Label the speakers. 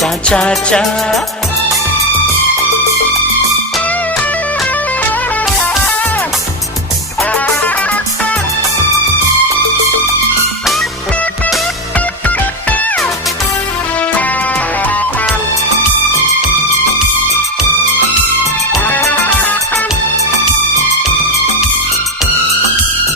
Speaker 1: चा चा चा